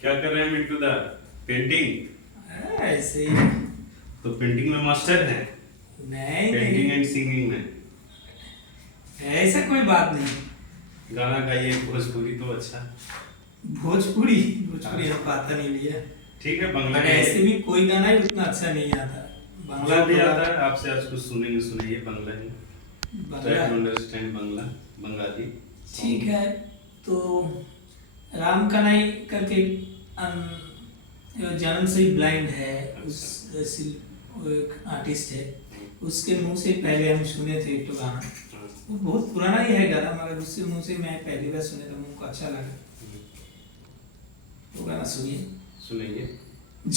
क्या कर रहे हैं मिट्टू दा? पेंटिंग? ऐसे ही। तो पेंटिंग में मास्टर है? नहीं पेंटिंग नहीं, एंड सिंगिंग में ऐसा कोई बात नहीं। गाना गाइए भोजपुरी तो अच्छा। भोजपुरी भोजपुरी हम आता नहीं लिया। ठीक है, बांग्ला बट ऐसे भी कोई गाना ही उतना अच्छा नहीं आता। बांग्ला भी आता है। आपसे आज कुछ सुनेंगे, सुनाइए बांग्ला ही। Bangla try to understand Bangla, Bengali. ठीक है। तो राम कनाई करके जन्म से ही ब्लाइंड है, वो एक आर्टिस्ट है। उसके मुंह से पहले हम सुने थे एक तो गाना, वो बहुत पुराना ही है गाना, मगर उसके मुंह से मैं पहली बार सुने तो मुझको अच्छा लगा। वो गाना सुनिए। सुनाइए।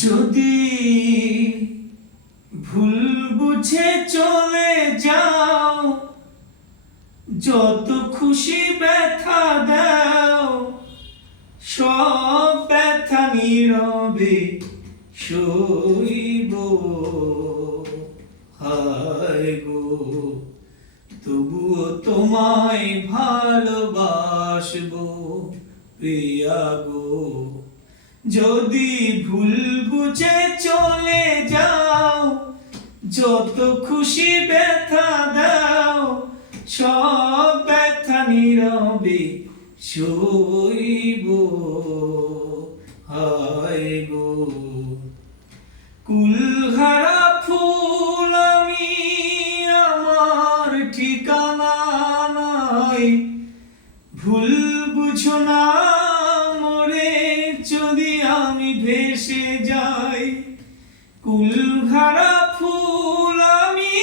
যদি ভুল বুঝে চলে যাও, যত খুশি ব্যথা দাও, সব ব্যথা নীরবে সইব। হায় গো, তবুও তোমায় ভালোবাসবো প্রিয়া গো। যদি ভুল বুঝে চলে যাও, যত খুশি ব্যথা দাও, সব ব্যথা নীরবে সইব। হায় গো, কুলহারা ফুল আমি, আমার ঠিকানা নাই। ভুল বুঝো না মোরে, যদি আমি ভেসে যাই। কুলহারা ফুল আমি,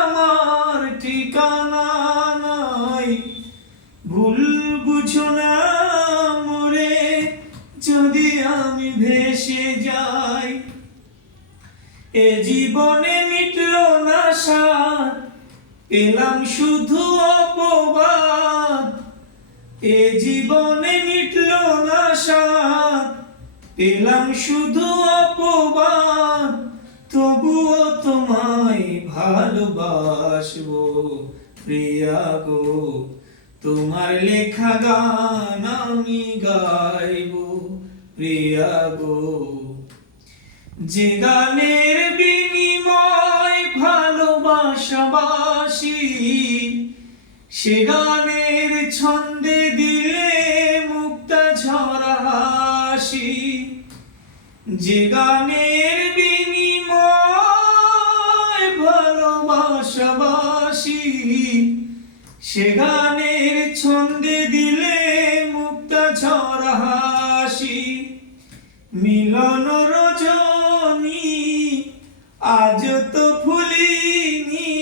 আমার ঠিকানা নাই। ভুল বুঝো না মোরে, যদি আমি ভেসে যাই। এ জীবনে মিটলো না স্বাদ, পেলাম শুধু অপবাদ। এ জীবনে মিটলো না স্বাদ, পেলাম শুধু অপবাদ। তবুও তোমায় ভালোবাসবো প্রিয়া গো, তোমার লেখা গান আমি গাইবো প্রিয়া গো। যে গানের বিনিময় ভালোবাসাবাসি, সে গানের ছন্দে দিলে মুক্তা ঝরা হাসি। যে গানের বিনিময় ভালোবাসাবাসি, সে গানের ছন্দে দিলে মুক্তা ঝরা হাসি। মিলন রজনী আজ তো ভুলিনি,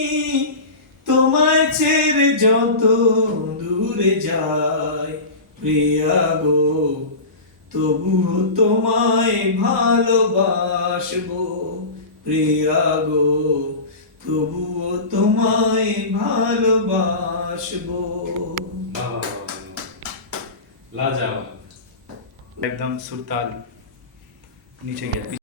তোমায় ছেড়ে যত দূরে যায় প্রিয়া গো, তবুও তোমায় ভালোবাসবো প্রিয়া গো, তবুও তোমায় ভালোবাসবো। लाजवाब। एकदम सुरताल नीचे गया।